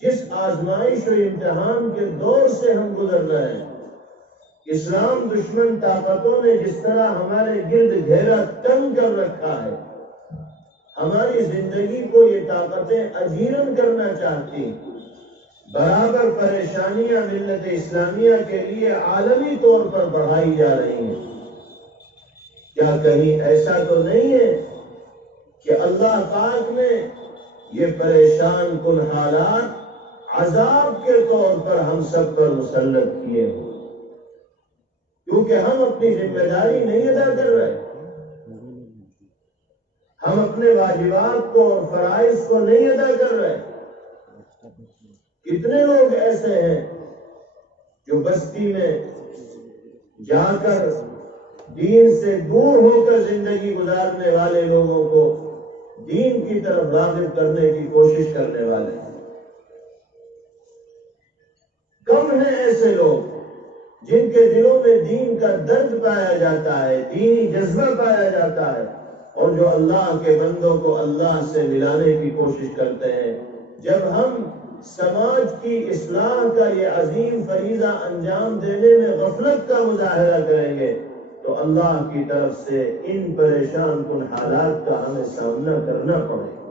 جس آزمائش و امتحان کے دور سے ہم گزر رہے ہیں، اسلام دشمن طاقتوں نے جس طرح ہمارے گرد گھیرا تنگ کر رکھا ہے، ہماری زندگی کو یہ طاقتیں اجیرن کرنا چاہتی ہیں، برابر پریشانیاں ملت اسلامیہ کے لیے عالمی طور پر بڑھائی جا رہی ہیں۔ کیا کہیں ایسا تو نہیں ہے کہ اللہ پاک نے یہ پریشان کن حالات عذاب کے طور پر ہم سب پر مسلط کیے ہوں، کیونکہ ہم اپنی ذمہ داری نہیں ادا کر رہے، ہم اپنے واجبات کو اور فرائض کو نہیں ادا کر رہے۔ کتنے لوگ ایسے ہیں جو بستی میں جا کر دین سے دور ہو کر زندگی گزارنے والے لوگوں کو دین کی طرف راغب کرنے کی کوشش کرنے والے ہیں۔ کم ہیں ایسے لوگ جن کے دلوں میں دین کا درد پایا جاتا ہے، دینی جذبہ پایا جاتا ہے، اور جو اللہ کے بندوں کو اللہ سے ملانے کی کوشش کرتے ہیں۔ جب ہم سماج کی اصلاح کا یہ عظیم فریضہ انجام دینے میں غفلت کا مظاہرہ کریں گے تو اللہ کی طرف سے ان پریشان کن حالات کا ہمیں سامنا کرنا پڑے گا۔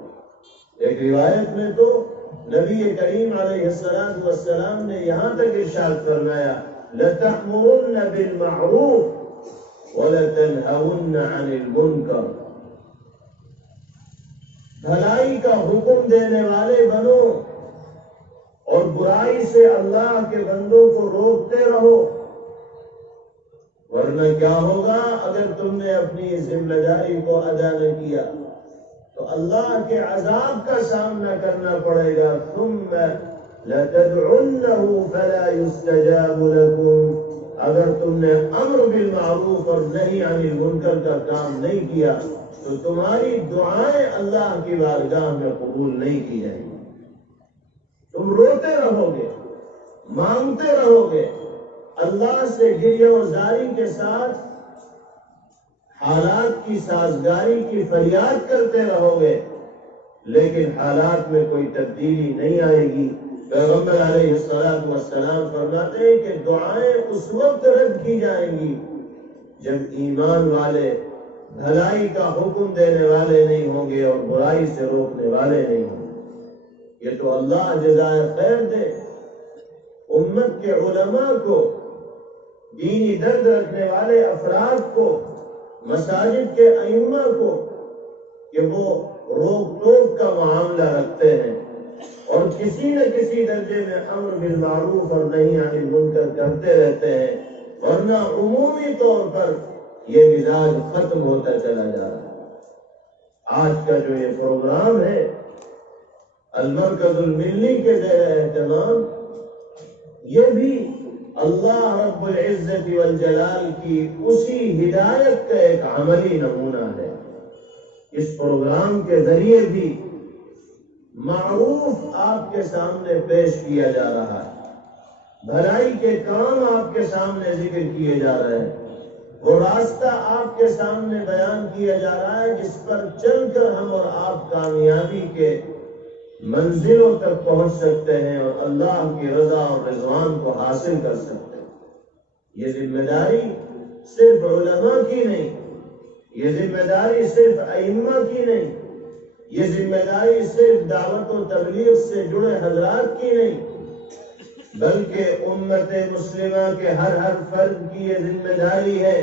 ایک روایت میں تو نبی کریم علیہ السلام نے یہاں تک ارشاد فرمایا لَتَأْمُرُنَّ بِالْمَعْرُوفِ وَلَتَنْهَوُنَّ عَنِ الْمُنْكَرِ، بھلائی کا حکم دینے والے بنو اور برائی سے اللہ کے بندوں کو روکتے رہو، ورنہ کیا ہوگا اگر تم نے اپنی ذمہ داری کو ادا نہ کیا تو اللہ کے عذاب کا سامنا کرنا پڑے گا۔ ثم لَتَدْعُنَّهُ فَلَا يُسْتَجَابُ لَكُمْ، اگر تم نے امر بالمعروف اور نہی عن المنکر کا کام نہیں کیا تو تمہاری دعائیں اللہ کی بارگاہ میں قبول نہیں کی جائیں گی، تم روتے رہو گے، مانگتے رہو گے، اللہ سے گریہ و زاری کے ساتھ حالات کی سازگاری کی فریاد کرتے رہو گے، لیکن حالات میں کوئی تبدیلی نہیں آئے گی۔ پیغمبر علیہ السلام فرماتے ہیں کہ دعائیں اس وقت رد کی جائیں گی جب ایمان والے بھلائی کا حکم دینے والے نہیں ہوں گے اور برائی سے روکنے والے نہیں ہوں گے۔ یہ تو اللہ جزائے خیر دے امت کے علماء کو، دینی درد رکھنے والے افراد کو، مساجد کے ائمہ کو کہ وہ روک ٹوک کا معاملہ رکھتے ہیں اور کسی نہ کسی درجے میں امر بالمعروف اور نہی عن المنکر کرتے رہتے ہیں، ورنہ عمومی طور پر یہ مزاج ختم ہوتا چلا جا رہا ہے۔ آج کا جو یہ پروگرام ہے المرکز الملی کے زیر اہتمام یہ بھی اللہ رب العزت والجلال کی اسی ہدایت کا ایک عملی نمونہ ہے۔ اس پروگرام کے ذریعے بھی معروف آپ کے سامنے پیش کیا جا رہا ہے، بھلائی کے کام آپ کے سامنے ذکر کیے جا رہے ہیں، وہ راستہ آپ کے سامنے بیان کیا جا رہا ہے جس پر چل کر ہم اور آپ کامیابی کے منزلوں تک پہنچ سکتے ہیں اور اللہ کی رضا اور رضوان کو حاصل کر سکتے ہیں۔ یہ ذمہ داری صرف علماء کی نہیں، یہ ذمہ داری صرف ائمہ کی نہیں، یہ ذمہ داری صرف دعوت و تبلیغ سے جڑے حضرات کی نہیں، بلکہ امت مسلمہ کے ہر فرد کی یہ ذمہ داری ہے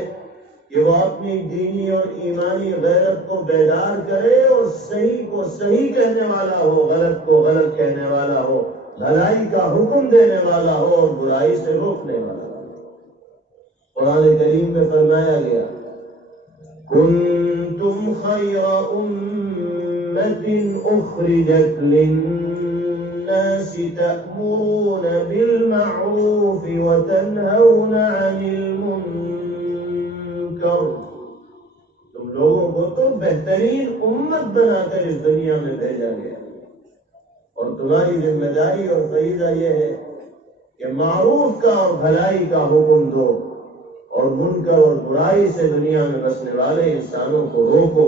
کہ وہ اپنی دینی اور ایمانی غیرت کو بیدار کرے اور صحیح کو صحیح کہنے والا ہو، غلط کو غلط کہنے والا ہو، بھلائی کا حکم دینے والا ہو اور برائی سے روکنے والا ہو۔ قرآن کریم میں فرمایا گیا کنتم خیر امت اخرجت للناس تأمرون بالمعروف وتنہون عن المنکر، تم لوگوں کو تو بہترین امت بنا کر اس دنیا میں بھیجا گیا اور تمہاری ذمہ داری اور فریضہ یہ ہے کہ معروف کا اور بھلائی کا حکم دو اور منکر اور برائی سے دنیا میں بسنے والے انسانوں کو روکو۔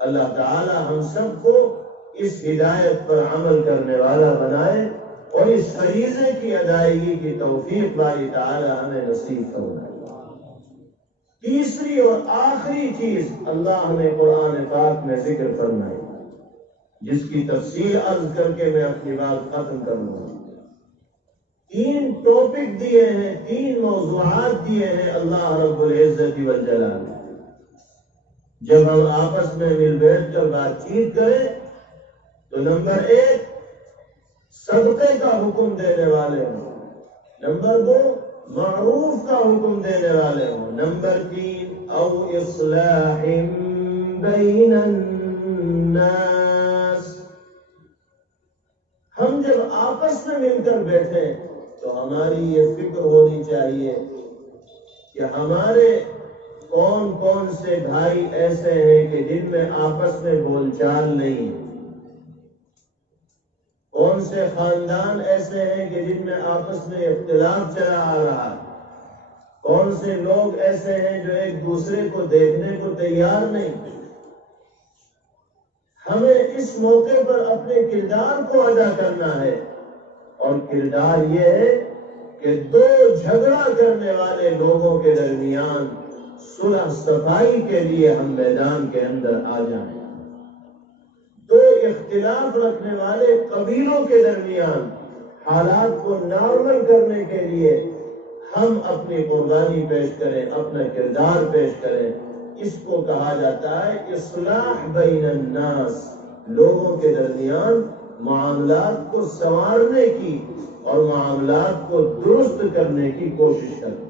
اللہ تعالی ہم سب کو اس ہدایت پر عمل کرنے والا بنائے اور اس فریضے کی ادائیگی کی توفیق باری تعالی ہمیں نصیب فرمائے۔ تیسری اور آخری چیز اللہ نے قرآن پاک میں ذکر فرمائی، جس کی تفصیل عرض کر کے میں اپنی بات ختم کروں گا۔ 3 ٹاپک دیے ہیں، 3 موضوعات دیے ہیں اللہ رب العزت والجلال۔ جب ہم آپس میں مل بیٹھ کر بات چیت کریں تو نمبر 1 صدقے کا حکم دینے والے ہوں، نمبر 2 معروف کا حکم دینے والے ہوں، نمبر 3 او اصلاح بین الناس۔ ہم جب آپس میں مل کر بیٹھے تو ہماری یہ فکر ہونی چاہیے کہ ہمارے کون کون سے بھائی ایسے ہیں کہ جن میں آپس میں بول چال نہیں ہے، کون سے خاندان ایسے ہیں کہ جن میں آپس میں اختلاف چلا آ رہا ہے، کون سے لوگ ایسے ہیں جو ایک دوسرے کو دیکھنے کو تیار نہیں۔ ہمیں اس موقع پر اپنے کردار کو ادا کرنا ہے اور کردار یہ ہے کہ 2 جھگڑا کرنے والے لوگوں کے درمیان صلح صفائی کے لیے ہم میدان کے اندر آ جائیں، 2 اختلاف رکھنے والے قبیلوں کے درمیان حالات کو نارمل کرنے کے لیے ہم اپنی قربانی پیش کریں، اپنا کردار پیش کریں۔ اس کو کہا جاتا ہے اصلاح بین الناس، لوگوں کے درمیان معاملات کو سنوارنے کی اور معاملات کو درست کرنے کی کوشش کرنا۔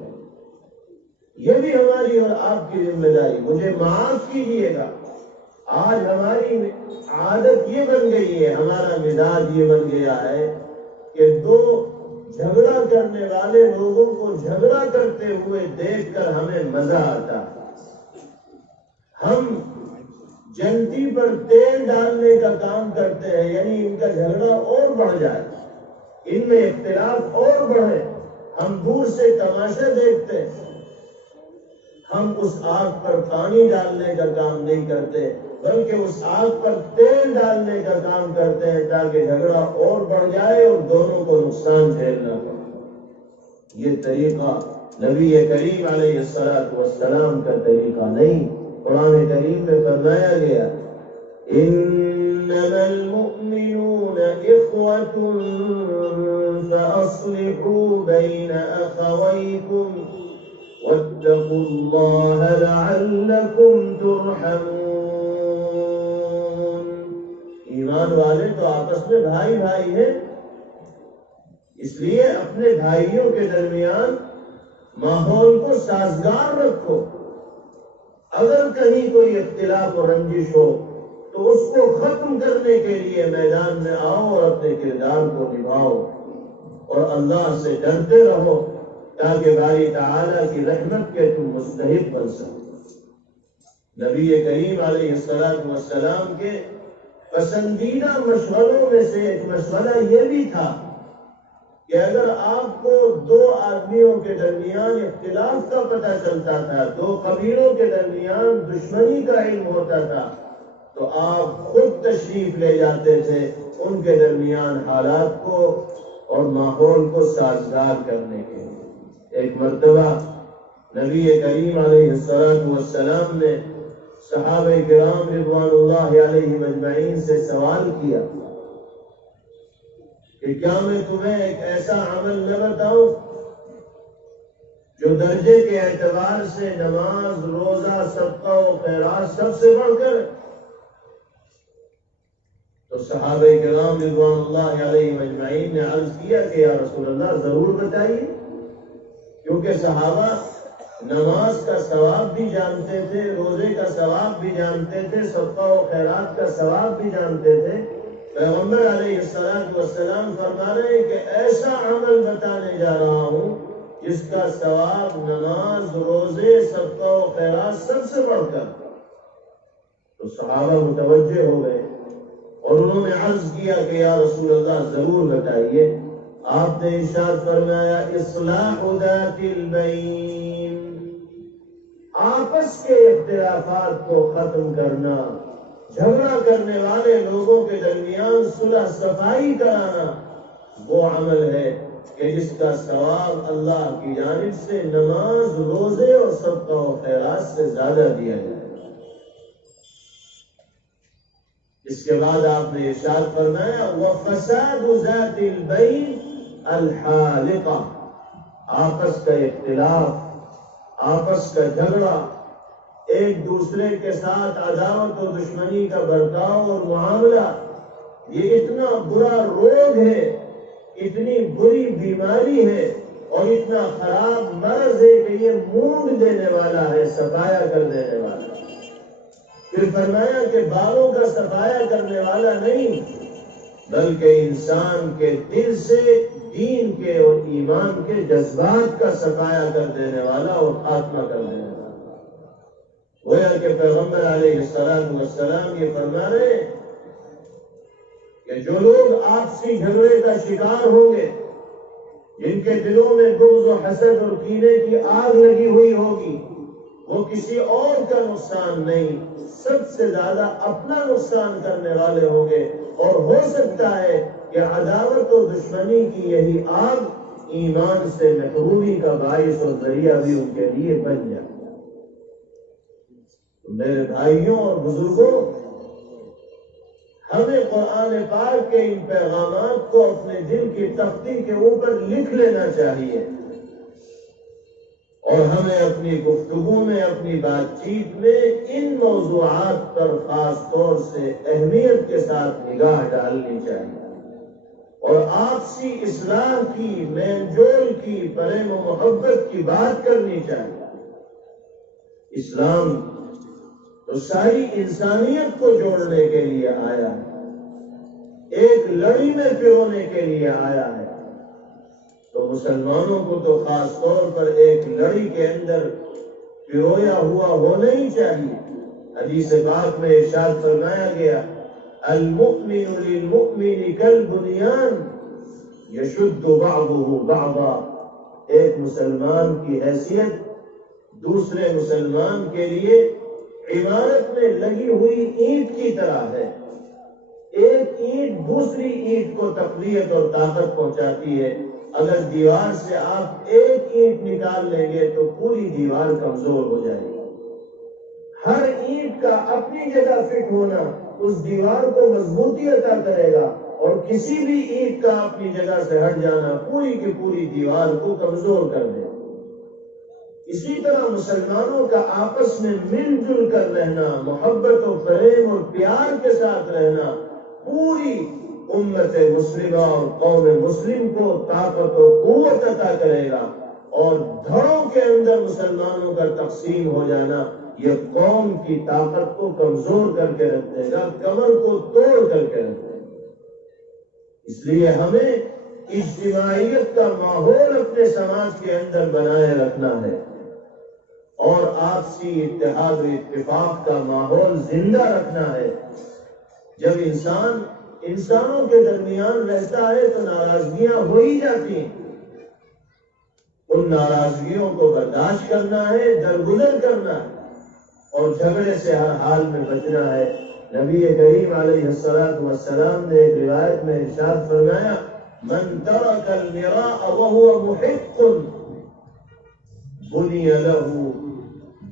یہ بھی ہماری اور آپ کی ذمہ داری۔ مجھے معاف کیجیے گا، آج ہماری عادت یہ بن گئی ہے، ہمارا مزاج یہ بن گیا ہے کہ 2 جھگڑا کرنے والے لوگوں کو جھگڑا کرتے ہوئے دیکھ کر ہمیں مزہ آتا ہے۔ ہم جنتی پر تیل ڈالنے کا کام کرتے ہیں، یعنی ان کا جھگڑا اور بڑھ جائے، ان میں اختلاف اور بڑھے، ہم دور سے تماشا دیکھتے ہیں۔ ہم اس آگ پر پانی ڈالنے کا کام نہیں کرتے بلکہ اس آگ پر تیل ڈالنے کا کام کرتے ہیں تاکہ جھگڑا اور بڑھ جائے اور دونوں کو نقصان جھیلنا پڑے۔ یہ طریقہ نبی کریم علیہ السلام کا طریقہ نہیں۔ قرآن کریم میں فرمایا گیا انما المؤمنون اخوة فاصلحوا بین اخویکم واتقوا اللہ لعلکم ترحمون۔ ایمان والے تو آپس میں بھائی بھائی ہیں، اس لیے اپنے بھائیوں کے درمیان ماحول کو سازگار رکھو۔ اگر کہیں کوئی اختلاف اور رنجش ہو تو اس کو ختم کرنے کے لیے میدان میں آؤ اور اپنے کردار کو نبھاؤ۔ اور اللہ سے ڈرتے رہو تاکہ باری تعالیٰ کی رحمت کے تم مستحق بن سکو۔ نبی کریم علیہ السلام کے پسندیدہ مشوروں میں سے ایک مشورہ یہ بھی تھا کہ اگر آپ کو دو آدمیوں کے درمیان اختلاف کا پتہ چلتا تھا، دو قبیلوں کے درمیان دشمنی کا علم ہوتا تھا، تو آپ خود تشریف لے جاتے تھے ان کے درمیان حالات کو اور ماحول کو سازگار کرنے کے لیے۔ ایک مرتبہ نبی کریم علیہ السلام نے صحابہ کرام رضوان اللہ علیہم اجمعین سے سوال کیا کہ کیا میں تمہیں ایک ایسا عمل نہ بتاؤں جو درجے کے اعتبار سے نماز، روزہ، صدقہ و خیرات سب سے بڑھ کر؟ تو صحابہ کرام رضوان اللہ علیہم اجمعین نے عرض کیا کہ یا رسول اللہ ضرور بتائیے، کیونکہ صحابہ نماز کا ثواب بھی جانتے تھے، روزے کا ثواب بھی جانتے تھے، صدقہ و خیرات کا ثواب بھی جانتے تھے۔ پیغمبر علیہ السلام فرما رہے ہیں کہ ایسا عمل بتانے جا رہا ہوں جس کا ثواب نماز، روزے، صدقہ و خیرات سب سے بڑھ کر۔ تو صحابہ متوجہ ہو گئے اور انہوں نے عرض کیا کہ یا رسول اللہ ضرور بتائیے۔ آپ نے ارشاد فرمایا اصلاح ذات البین، آپس کے اختلافات کو ختم کرنا، جھگڑا کرنے والے لوگوں کے درمیان صلح صفائی کرانا وہ عمل ہے کہ جس کا ثواب اللہ کی جانب سے نماز، روزے اور صدقہ و خیرات سے زیادہ دیا جائے۔ اس کے بعد آپ نے ارشاد فرمایا وَفَسَادُ ذَاتِ الْبَيْنِ الْحَالِقَةِ، آپس کا اختلاف، آپس کا جھگڑا، ایک دوسرے کے ساتھ عداوت و دشمنی کا برتاؤ اور معاملہ، یہ اتنا برا روگ ہے، اتنی بری بیماری ہے اور اتنا خراب مرض ہے کہ یہ مونڈ دینے والا ہے، سفایا کر دینے والا ہے۔ پھر فرمایا کہ بالوں کا سفایا کرنے والا نہیں بلکہ انسان کے دل سے دین کے اور ایمان کے جذبات کا سفایا کر دینے والا اور خاتمہ کر دینے والا۔ گویا کہ پیغمبر علیہ السلام یہ فرما رہے ہیں کہ جو لوگ آپسی جھگڑے کا شکار ہوں گے، جن کے دلوں میں بغض و حسد اور کینے کی آگ لگی ہوئی ہوگی، وہ کسی اور کا نقصان نہیں، سب سے زیادہ اپنا نقصان کرنے والے ہوں گے، اور ہو سکتا ہے کہ عداوت و دشمنی کی یہی آگ ایمان سے محرومی کا باعث اور ذریعہ بھی ان کے لیے بن جائے۔ میرے بھائیوں اور بزرگوں، ہمیں قرآن پاک کے ان پیغامات کو اپنے دل کی تختی کے اوپر لکھ لینا چاہیے، اور ہمیں اپنی گفتگو میں، اپنی بات چیت میں ان موضوعات پر خاص طور سے اہمیت کے ساتھ نگاہ ڈالنی چاہیے، اور آپسی اصلاح کی، میل جول کی، پریم و محبت کی بات کرنی چاہیے۔ اسلام تو ساری انسانیت کو جوڑنے کے لیے آیا ہے، ایک لڑی میں پرونے کے لیے آیا ہے، تو مسلمانوں کو تو خاص طور پر ایک لڑی کے اندر پرویا ہوا ہونا ہی چاہیے۔ حدیث پاک میں ارشاد فرمایا گیا المؤمن للمؤمن کالبنیان یشد بعضه بعضا، ایک مسلمان کی حیثیت دوسرے مسلمان کے لیے عمارت میں لگی ہوئی اینٹ کی طرح ہے، ایک اینٹ دوسری اینٹ کو تقویت اور طاقت پہنچاتی ہے۔ اگر دیوار سے آپ ایک اینٹ نکال لیں گے تو پوری دیوار کمزور ہو جائے گی۔ ہر اینٹ کا اپنی جگہ فٹ ہونا اس دیوار کو مضبوطی عطا کرے گا، اور کسی بھی اینٹ کا اپنی جگہ سے ہٹ جانا پوری کی پوری دیوار کو کمزور کر دے گا۔ اسی طرح مسلمانوں کا آپس میں مل جل کر رہنا، محبت و پریم اور پیار کے ساتھ رہنا پوری امت مسلمہ اور قوم مسلم کو طاقت و قوت عطا کرے گا، اور دھڑوں کے اندر مسلمانوں کا تقسیم ہو جانا یہ قوم کی طاقت کو کمزور کر کے رکھ دے گا، کمر کو توڑ کر کے رکھ دے گا۔ اس لیے ہمیں اجتماعیت کا ماحول اپنے سماج کے اندر بنائے رکھنا ہے اور آپسی اتحاد و اتفاق کا ماحول زندہ رکھنا ہے۔ جب انسانوں کے درمیان رہتا ہے تو ناراضگیاں ہو ہی جاتی ہیں، ان ناراضگیوں کو برداشت کرنا ہے، درگزر کرنا ہے اور جھگڑے سے ہر حال میں بچنا ہے۔ نبی کریم علیہ الصلوۃ والسلام نے ایک روایت میں ارشاد فرمایا، من ترک المراء وهو محق بني له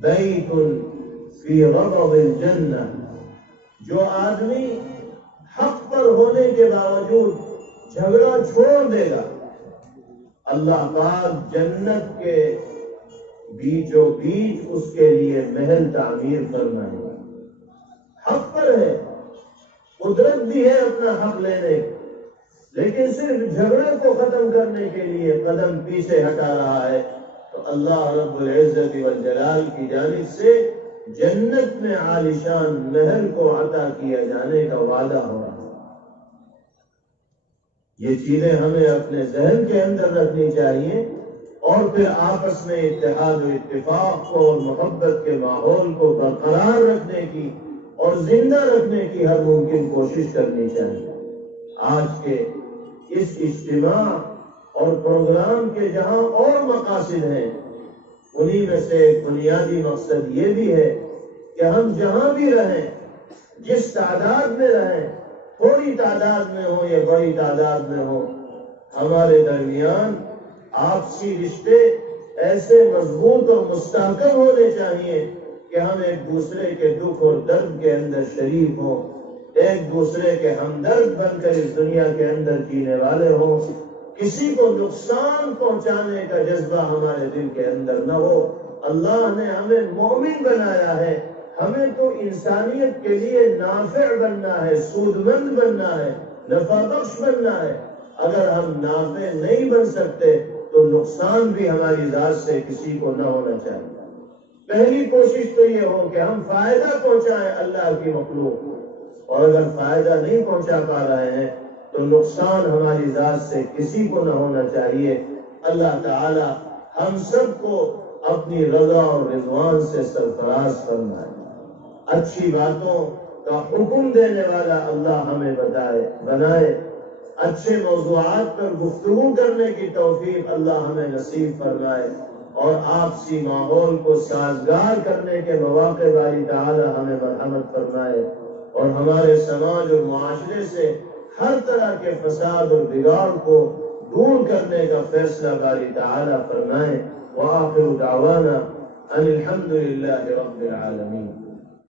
بیت فی ربض الجنہ۔ جو آدمی حق پر ہونے کے باوجود جھگڑا چھوڑ دے گا، اللہ پاک جنت کے بیچوں بیچ اس کے لیے محل تعمیر فرمائے گا۔ حق پر ہے، قدرت بھی ہے اپنا حق لینے کی، لیکن صرف جھگڑے کو ختم کرنے کے لیے قدم پیچھے ہٹا رہا ہے تو اللہ رب العزت والجلال کی جانب سے جنت میں عالیشان محل کو عطا کیا جانے کا وعدہ ہو رہا ہے۔ یہ چیزیں ہمیں اپنے ذہن کے اندر رکھنی چاہیے اور پھر آپس میں اتحاد و اتفاق کو اور محبت کے ماحول کو برقرار رکھنے کی اور زندہ رکھنے کی ہر ممکن کوشش کرنی چاہیے۔ آج کے اس اجتماع اور پروگرام کے جہاں اور مقاصد ہیں، انہی میں سے ایک بنیادی مقصد یہ بھی ہے کہ ہم جہاں بھی رہیں، جس تعداد میں رہیں، تھوڑی تعداد میں ہو یا بڑی تعداد میں ہو، ہمارے درمیان آپسی رشتے ایسے مضبوط اور مستحکم ہونے چاہیے کہ ہم ایک دوسرے کے دکھ اور درد کے اندر شریک ہوں، ایک دوسرے کے ہمدرد بن کر اس دنیا کے اندر جینے والے ہوں، کسی کو نقصان پہنچانے کا جذبہ ہمارے دل کے اندر نہ ہو۔ اللہ نے ہمیں مومن بنایا ہے، ہمیں تو انسانیت کے لیے نافع بننا ہے، سود مند بننا ہے، نفع بخش بننا ہے۔ اگر ہم نافع نہیں بن سکتے تو نقصان بھی ہماری ذات سے کسی کو نہ ہونا چاہیے۔ پہلی کوشش تو یہ ہو کہ ہم فائدہ پہنچائیں اللہ کی مخلوق کو، اور اگر فائدہ نہیں پہنچا پا رہے ہیں تو نقصان ہماری ذات سے کسی کو نہ ہونا چاہیے۔ اللہ تعالی ہم سب کو اپنی رضا اور رضوان سے سرفراز فرمائے۔ اچھی باتوں کا حکم دینے والا اللہ ہمیں بنائے، اچھے موضوعات پر گفتگو کرنے کی توفیق اللہ ہمیں نصیب فرمائے، اور آپسی ماحول کو سازگار کرنے کے مواقع باری تعالی ہمیں مرحمت فرمائے، اور ہمارے سماج اور معاشرے سے ہر طرح کے فساد اور بگاڑ کو دور کرنے کا فیصلہ باری تعالی فرمائے۔ وآخر دعوانا ان الحمد للہ رب العالمین۔